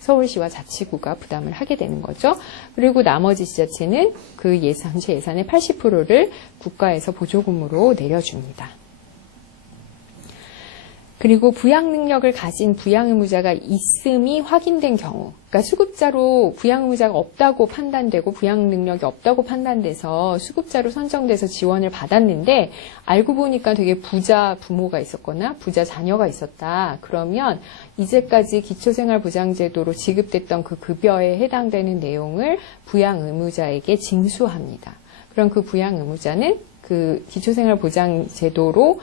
서울시와 자치구가 부담을 하게 되는 거죠. 그리고 나머지 지자체는 그 전체 예산의 80%를 국가에서 보조금으로 내려줍니다. 그리고 부양 능력을 가진 부양 의무자가 있음이 확인된 경우, 그러니까 수급자로 부양 의무자가 없다고 판단되고 부양 능력이 없다고 판단돼서 수급자로 선정돼서 지원을 받았는데 알고 보니까 되게 부자 부모가 있었거나 부자 자녀가 있었다. 그러면 이제까지 기초생활보장제도로 지급됐던 그 급여에 해당되는 내용을 부양 의무자에게 징수합니다. 그럼 그 부양 의무자는 그 기초생활보장제도로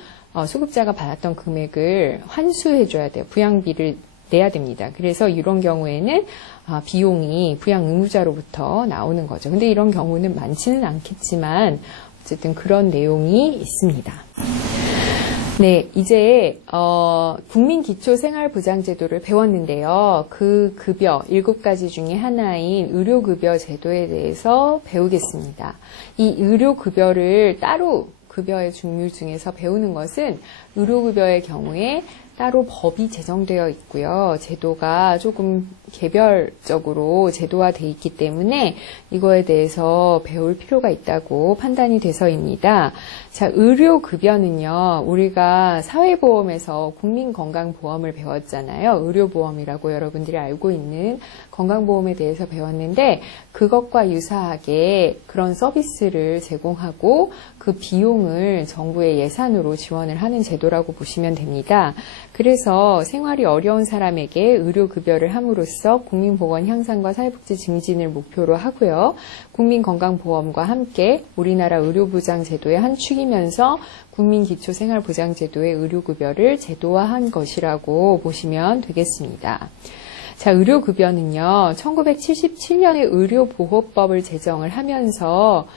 수급자가 받았던 금액을 환수해줘야 돼요. 부양비를 내야 됩니다. 그래서 이런 경우에는 비용이 부양 의무자로부터 나오는 거죠. 근데 이런 경우는 많지는 않겠지만 어쨌든 그런 내용이 있습니다. 네, 이제 국민기초생활보장제도를 배웠는데요. 그 급여 7가지 중에 하나인 의료급여 제도에 대해서 배우겠습니다. 이 의료급여를 따로 급여의 종류 중에서 배우는 것은 의료급여의 경우에 따로 법이 제정되어 있고요. 제도가 조금 개별적으로 제도화되어 있기 때문에 이거에 대해서 배울 필요가 있다고 판단이 돼서입니다. 자, 의료급여는요, 우리가 사회보험에서 국민건강보험을 배웠잖아요. 의료보험이라고 여러분들이 알고 있는 건강보험에 대해서 배웠는데 그것과 유사하게 그런 서비스를 제공하고 그 비용을 정부의 예산으로 지원을 하는 제도라고 보시면 됩니다. 그래서 생활이 어려운 사람에게 의료급여를 함으로써 국민보건 향상과 사회복지 증진을 목표로 하고요. 국민건강보험과 함께 우리나라 의료보장제도의 한 축이면서 국민기초생활보장제도의 의료급여를 제도화한 것이라고 보시면 되겠습니다. 자, 의료급여는요, 1977년에 의료보호법을 제정을 하면서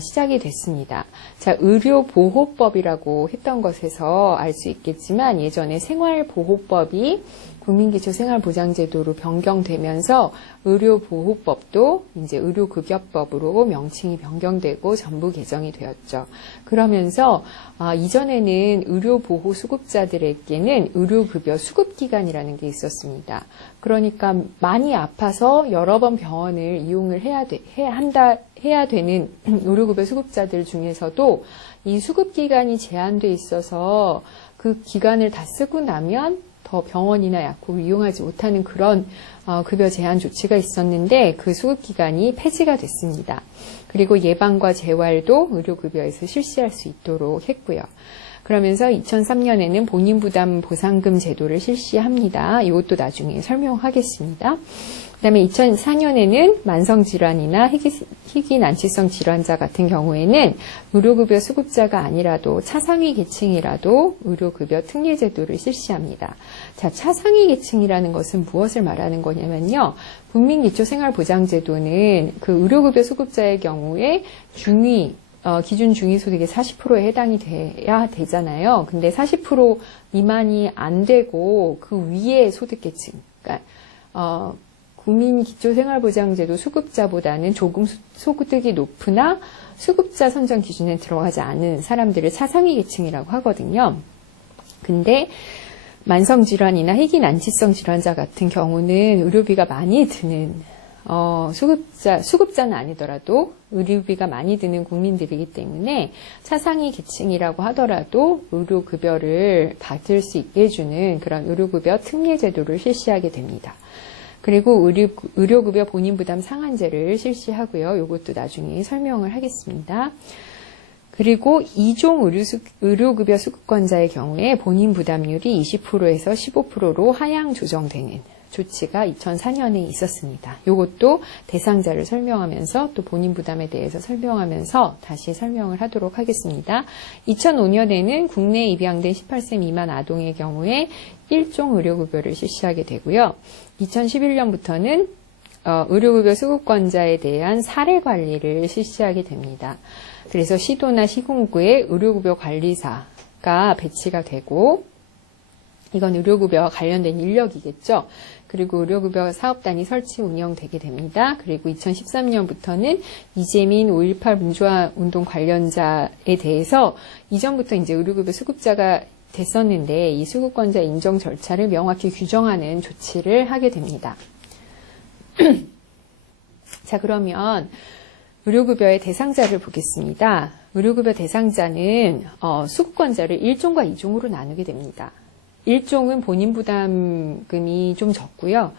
시작이 됐습니다. 자, 의료보호법이라고 했던 것에서 알 수 있겠지만 예전에 생활보호법이 국민기초생활보장제도로 변경되면서 의료보호법도 이제 의료급여법으로 명칭이 변경되고 전부 개정이 되었죠. 그러면서 이전에는 의료보호 수급자들에게는 의료급여 수급기간이라는 게 있었습니다. 그러니까 많이 아파서 여러 번 병원을 이용을 해야 되는 의료급여 수급자들 중에서도 이 수급기간이 제한돼 있어서 그 기간을 다 쓰고 나면 더 병원이나 약국을 이용하지 못하는 그런 급여 제한 조치가 있었는데 그 수급기간이 폐지가 됐습니다. 그리고 예방과 재활도 의료급여에서 실시할 수 있도록 했고요. 그러면서 2003년에는 본인부담 보상금 제도를 실시합니다. 이것도 나중에 설명하겠습니다. 그 다음에 2004년에는 만성질환이나 희귀난치성 질환자 같은 경우에는 의료급여 수급자가 아니라도 차상위 계층이라도 의료급여 특례제도를 실시합니다. 자, 차상위 계층이라는 것은 무엇을 말하는 거냐면요. 국민기초생활보장제도는 그 의료급여 수급자의 경우에 기준 중위소득의 40%에 해당이 돼야 되잖아요. 근데 40% 미만이 안 되고 그 위의 소득계층, 그러니까 국민기초생활보장제도 수급자보다는 조금 소득이 높으나 수급자 선정 기준에 들어가지 않은 사람들을 차상위 계층이라고 하거든요. 근데 만성질환이나 희귀난치성 질환자 같은 경우는 의료비가 많이 드는 수급자는 아니더라도 의료비가 많이 드는 국민들이기 때문에 차상위 계층이라고 하더라도 의료급여를 받을 수 있게 해주는 그런 의료급여 특례제도를 실시하게 됩니다. 그리고 의료급여 본인부담 상한제를 실시하고요. 이것도 나중에 설명을 하겠습니다. 그리고 2종 의료급여 수급권자의 경우에 본인부담률이 20%에서 15%로 하향 조정되는 조치가 2004년에 있었습니다. 이것도 대상자를 설명하면서 또 본인 부담에 대해서 설명하면서 다시 설명을 하도록 하겠습니다. 2005년에는 국내에 입양된 18세 미만 아동의 경우에 1종 의료급여를 실시하게 되고요. 2011년부터는 의료급여 수급권자에 대한 사례관리를 실시하게 됩니다. 그래서 시도나 시군구에 의료급여 관리사가 배치가 되고 이건 의료급여와 관련된 인력이겠죠. 그리고 의료급여 사업단이 설치 운영되게 됩니다. 그리고 2013년부터는 이재민 5.18 민주화운동 관련자에 대해서 이전부터 이제 의료급여 수급자가 됐었는데 이 수급권자 인정 절차를 명확히 규정하는 조치를 하게 됩니다. 자, 그러면 의료급여의 대상자를 보겠습니다. 의료급여 대상자는 수급권자를 1종과 2종으로 나누게 됩니다. 1종은 본인 부담금이 좀 적고요.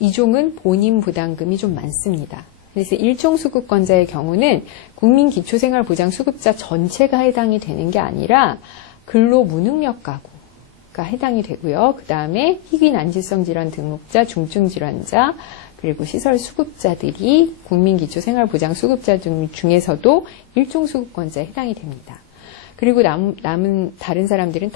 2종은 본인 부담금이 좀 많습니다. 그래서 1종 수급권자의 경우는 국민기초생활보장 수급자 전체가 해당이 되는 게 아니라 근로무능력 가구가 해당이 되고요. 그 다음에 희귀 난치성 질환 등록자, 중증 질환자, 그리고 시설 수급자들이 국민기초생활보장 수급자 중에서도 1종 수급권자에 해당이 됩니다. 그리고 남은 다른 사람들은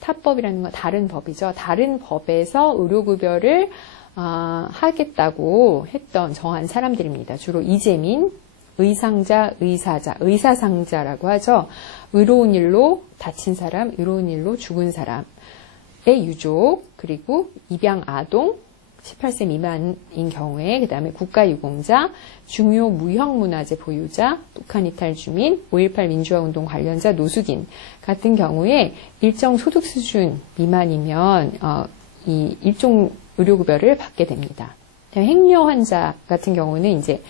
타법이라는 건 다른 법이죠. 다른 법에서 의료급여를 하겠다고 정한 사람들입니다. 주로 이재민, 의상자, 의사자, 의사상자라고 하죠. 의로운 일로 다친 사람, 의로운 일로 죽은 사람의 유족, 그리고 입양 아동, 18세 미만인 경우에, 그 다음에 국가유공자, 중요 무형문화재 보유자, 북한 이탈 주민, 5.18 민주화운동 관련자, 노숙인 같은 경우에 일정 소득 수준 미만이면 이 일종 의료급여를 받게 됩니다. 행여 환자 같은 경우는 이제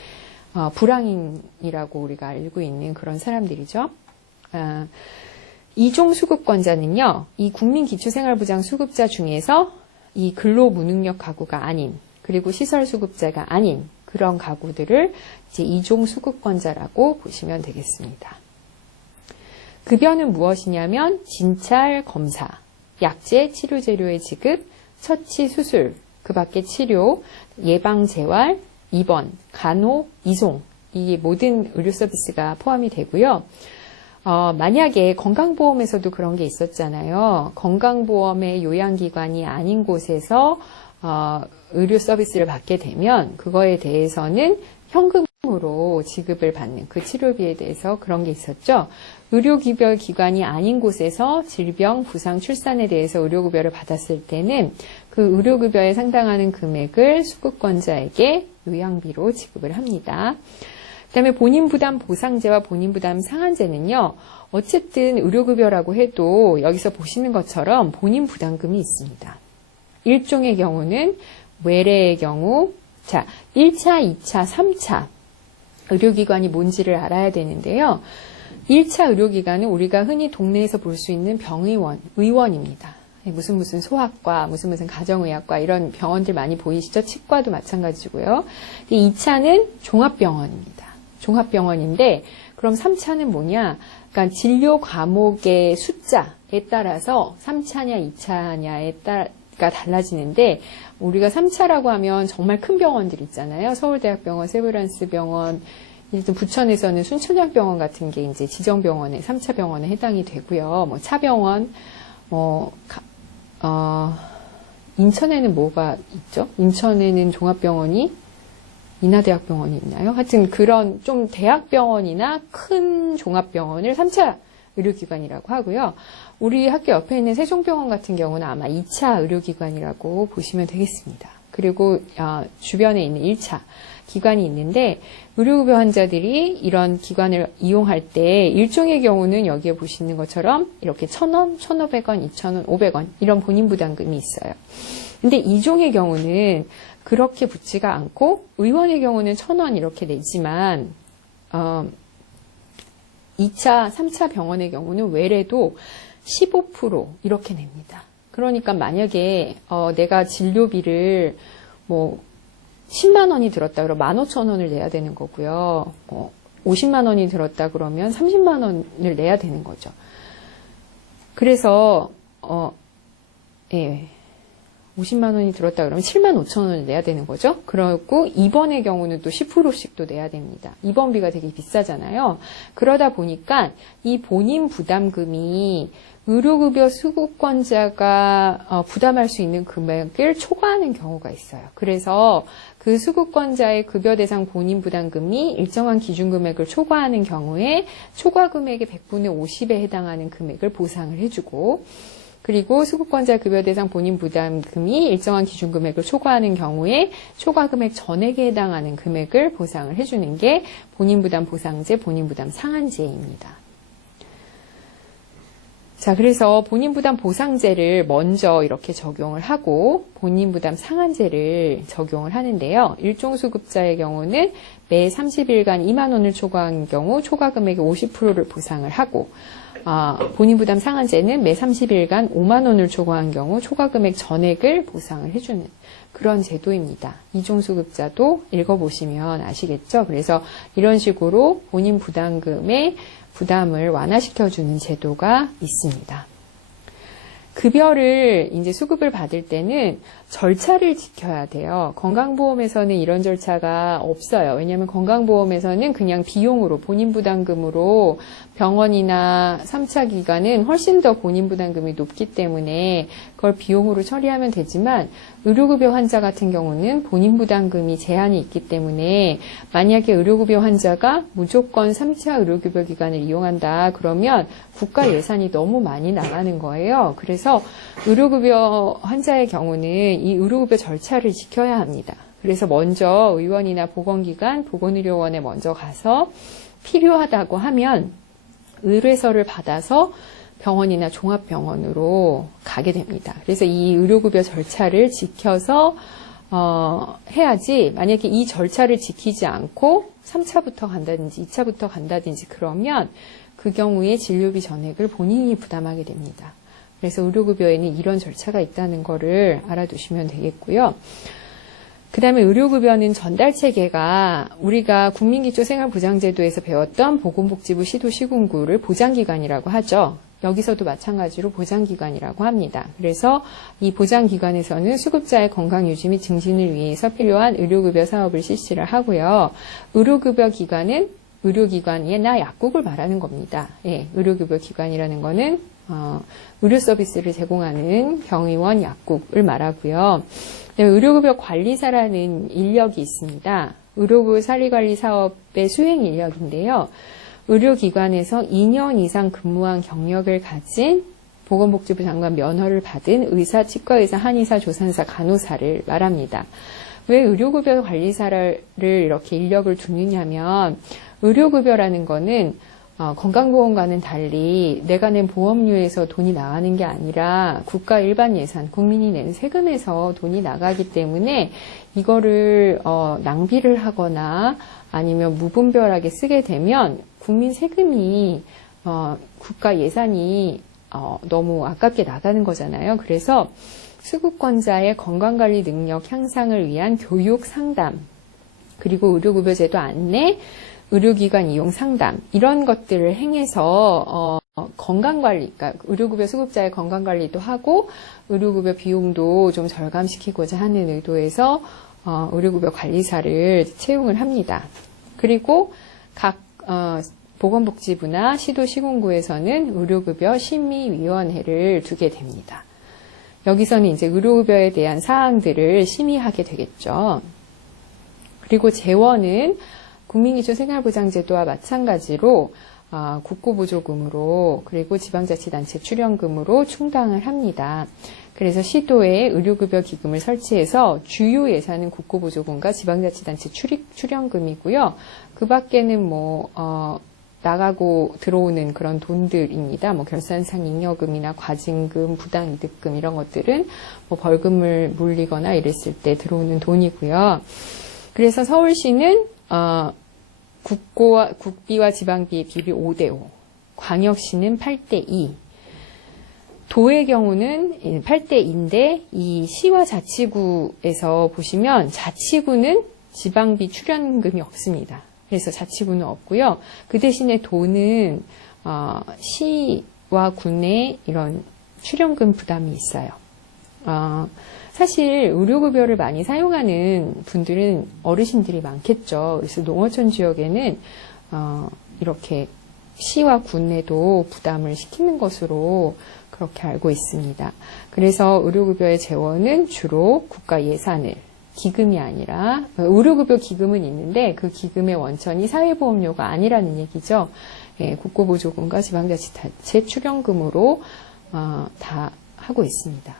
불황인이라고 우리가 알고 있는 그런 사람들이죠. 이종 수급권자는요, 이 국민기초생활보장 수급자 중에서 이 근로무능력 가구가 아닌, 그리고 시설 수급자가 아닌 그런 가구들을 이제 이종 수급권자라고 보시면 되겠습니다. 급여는 무엇이냐면 진찰 검사, 약제 치료 재료의 지급, 처치 수술, 그 밖에 치료, 예방 재활, 입원, 간호, 이송, 이 모든 의료 서비스가 포함이 되고요. 만약에 건강보험에서도 그런 게 있었잖아요. 건강보험의 요양기관이 아닌 곳에서 의료 서비스를 받게 되면 그거에 대해서는 현금으로 지급을 받는 그 치료비에 대해서 그런 게 있었죠. 의료급여 기관이 아닌 곳에서 질병, 부상, 출산에 대해서 의료급여를 받았을 때는 그 의료급여에 상당하는 금액을 수급권자에게 요양비로 지급을 합니다. 그 다음에 본인부담 보상제와 본인부담 상한제는요, 어쨌든 의료급여라고 해도 여기서 보시는 것처럼 본인부담금이 있습니다. 1종의 경우는 외래의 경우, 자, 1차, 2차, 3차 의료기관이 뭔지를 알아야 되는데요. 1차 의료기관은 우리가 흔히 동네에서 볼 수 있는 의원입니다. 무슨 소아과, 무슨 가정의학과 이런 병원들 많이 보이시죠? 치과도 마찬가지고요. 2차는 종합병원입니다. 종합병원인데 그럼 3차는 뭐냐? 그러니까 진료 과목의 숫자에 따라서 3차냐 2차냐에 따라가 달라지는데 우리가 3차라고 하면 정말 큰 병원들 있잖아요. 서울대학병원, 세브란스병원, 일단 부천에서는 순천향병원 같은 게 이제 지정병원에 3차 병원에 해당이 되고요. 뭐 차병원, 인천에는 뭐가 있죠? 인천에는 종합병원이 인하대학병원이 있나요? 하여튼 그런 좀 대학병원이나 큰 종합병원을 3차 의료기관이라고 하고요. 우리 학교 옆에 있는 세종병원 같은 경우는 아마 2차 의료기관이라고 보시면 되겠습니다. 그리고 주변에 있는 1차 기관이 있는데 의료급여 환자들이 이런 기관을 이용할 때 일종의 경우는 여기에 보시는 것처럼 이렇게 1,000원, 1,500원, 2,000원, 500원 이런 본인 부담금이 있어요. 근데 2종의 경우는 그렇게 붙지가 않고 의원의 경우는 1,000원 이렇게 내지만 2차, 3차 병원의 경우는 외래도 15% 이렇게 냅니다. 그러니까 만약에 내가 진료비를 뭐 10만 원이 들었다 그러면 15,000원을 내야 되는 거고요. 50만 원이 들었다 그러면 30만 원을 내야 되는 거죠. 그래서 50만 원이 들었다 그러면 7만 5천 원을 내야 되는 거죠. 그리고 입원의 경우는 또 10%씩 또 내야 됩니다. 입원비가 되게 비싸잖아요. 그러다 보니까 이 본인 부담금이 의료급여 수급권자가 부담할 수 있는 금액을 초과하는 경우가 있어요. 그래서 그 수급권자의 급여 대상 본인 부담금이 일정한 기준 금액을 초과하는 경우에 초과 금액의 100분의 50에 해당하는 금액을 보상을 해주고, 그리고 수급권자 급여 대상 본인 부담금이 일정한 기준 금액을 초과하는 경우에 초과 금액 전액에 해당하는 금액을 보상을 해주는 게 본인 부담 보상제, 본인 부담 상한제입니다. 자, 그래서 본인 부담 보상제를 먼저 이렇게 적용을 하고 본인 부담 상한제를 적용을 하는데요. 일종 수급자의 경우는 매 30일간 2만 원을 초과한 경우 초과 금액의 50%를 보상을 하고 본인 부담 상한제는 매 30일간 5만 원을 초과한 경우 초과금액 전액을 보상을 해주는 그런 제도입니다. 이종수급자도 읽어보시면 아시겠죠? 그래서 이런 식으로 본인 부담금의 부담을 완화시켜주는 제도가 있습니다. 급여를 이제 수급을 받을 때는 절차를 지켜야 돼요. 건강보험에서는 이런 절차가 없어요. 왜냐하면 건강보험에서는 그냥 비용으로 본인 부담금으로 병원이나 3차 기관은 훨씬 더 본인 부담금이 높기 때문에 그걸 비용으로 처리하면 되지만 의료급여 환자 같은 경우는 본인 부담금이 제한이 있기 때문에 만약에 의료급여 환자가 무조건 3차 의료급여 기관을 이용한다 그러면 국가 예산이 너무 많이 나가는 거예요. 그래서 의료급여 환자의 경우는 이 의료급여 절차를 지켜야 합니다. 그래서 먼저 의원이나 보건기관, 보건의료원에 먼저 가서 필요하다고 하면 의뢰서를 받아서 병원이나 종합병원으로 가게 됩니다. 그래서 이 의료급여 절차를 지켜서 해야지 만약에 이 절차를 지키지 않고 3차부터 간다든지 2차부터 간다든지 그러면 그 경우에 진료비 전액을 본인이 부담하게 됩니다. 그래서 의료급여에는 이런 절차가 있다는 거를 알아두시면 되겠고요. 그 다음에 의료급여는 전달체계가 우리가 국민기초생활보장제도에서 배웠던 보건복지부 시도시군구를 보장기관이라고 하죠. 여기서도 마찬가지로 보장기관이라고 합니다. 그래서 이 보장기관에서는 수급자의 건강유지 및 증진을 위해서 필요한 의료급여 사업을 실시를 하고요. 의료급여 기관은 의료기관이나 약국을 말하는 겁니다. 예, 의료급여 기관이라는 거는 의료 서비스를 제공하는 병의원, 약국을 말하고요. 의료급여 관리사라는 인력이 있습니다. 의료급여 사리관리 사업의 수행 인력인데요. 의료기관에서 2년 이상 근무한 경력을 가진 보건복지부 장관 면허를 받은 의사, 치과의사, 한의사, 조산사, 간호사를 말합니다. 왜 의료급여 관리사를 이렇게 인력을 두느냐면 의료급여라는 거는 건강보험과는 달리 내가 낸 보험료에서 돈이 나가는 게 아니라 국가 일반 예산, 국민이 낸 세금에서 돈이 나가기 때문에 이거를 낭비를 하거나 아니면 무분별하게 쓰게 되면 국민 세금이 국가 예산이 너무 아깝게 나가는 거잖아요. 그래서 수급권자의 건강관리 능력 향상을 위한 교육 상담, 그리고 의료급여제도 안내, 의료기관 이용 상담 이런 것들을 행해서 건강관리, 그러니까 의료급여 수급자의 건강관리도 하고 의료급여 비용도 좀 절감시키고자 하는 의도에서 의료급여 관리사를 채용을 합니다. 그리고 각 보건복지부나 시도시군구에서는 의료급여 심의위원회를 두게 됩니다. 여기서는 이제 의료급여에 대한 사항들을 심의하게 되겠죠. 그리고 재원은 국민기초생활보장제도와 마찬가지로 국고보조금으로 그리고 지방자치단체 출연금으로 충당을 합니다. 그래서 시도에 의료급여 기금을 설치해서 주요 예산은 국고보조금과 지방자치단체 출연금이고요. 그 밖에는 나가고 들어오는 그런 돈들입니다. 결산상 잉여금이나 과징금, 부당이득금 이런 것들은 벌금을 물리거나 이랬을 때 들어오는 돈이고요. 그래서 서울시는 국비와 지방비의 비율이 5대5, 광역시는 8대2, 도의 경우는 8대2인데 이 시와 자치구에서 보시면 자치구는 지방비 출연금이 없습니다. 그래서 자치구는 없고요. 그 대신에 도는 시와 군의 이런 출연금 부담이 있어요. 사실 의료급여를 많이 사용하는 분들은 어르신들이 많겠죠. 그래서 농어촌 지역에는 이렇게 시와 군에도 부담을 시키는 것으로 그렇게 알고 있습니다. 그래서 의료급여의 재원은 주로 국가 예산을, 기금이 아니라 의료급여 기금은 있는데 그 기금의 원천이 사회보험료가 아니라는 얘기죠. 예, 국고보조금과 지방자치단체 출연금으로 다 하고 있습니다.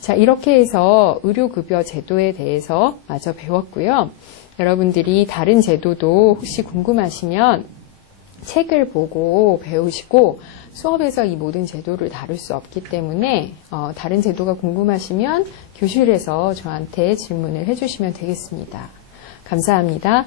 자, 이렇게 해서 의료급여 제도에 대해서 마저 배웠고요. 여러분들이 다른 제도도 혹시 궁금하시면 책을 보고 배우시고 수업에서 이 모든 제도를 다룰 수 없기 때문에 다른 제도가 궁금하시면 교실에서 저한테 질문을 해주시면 되겠습니다. 감사합니다.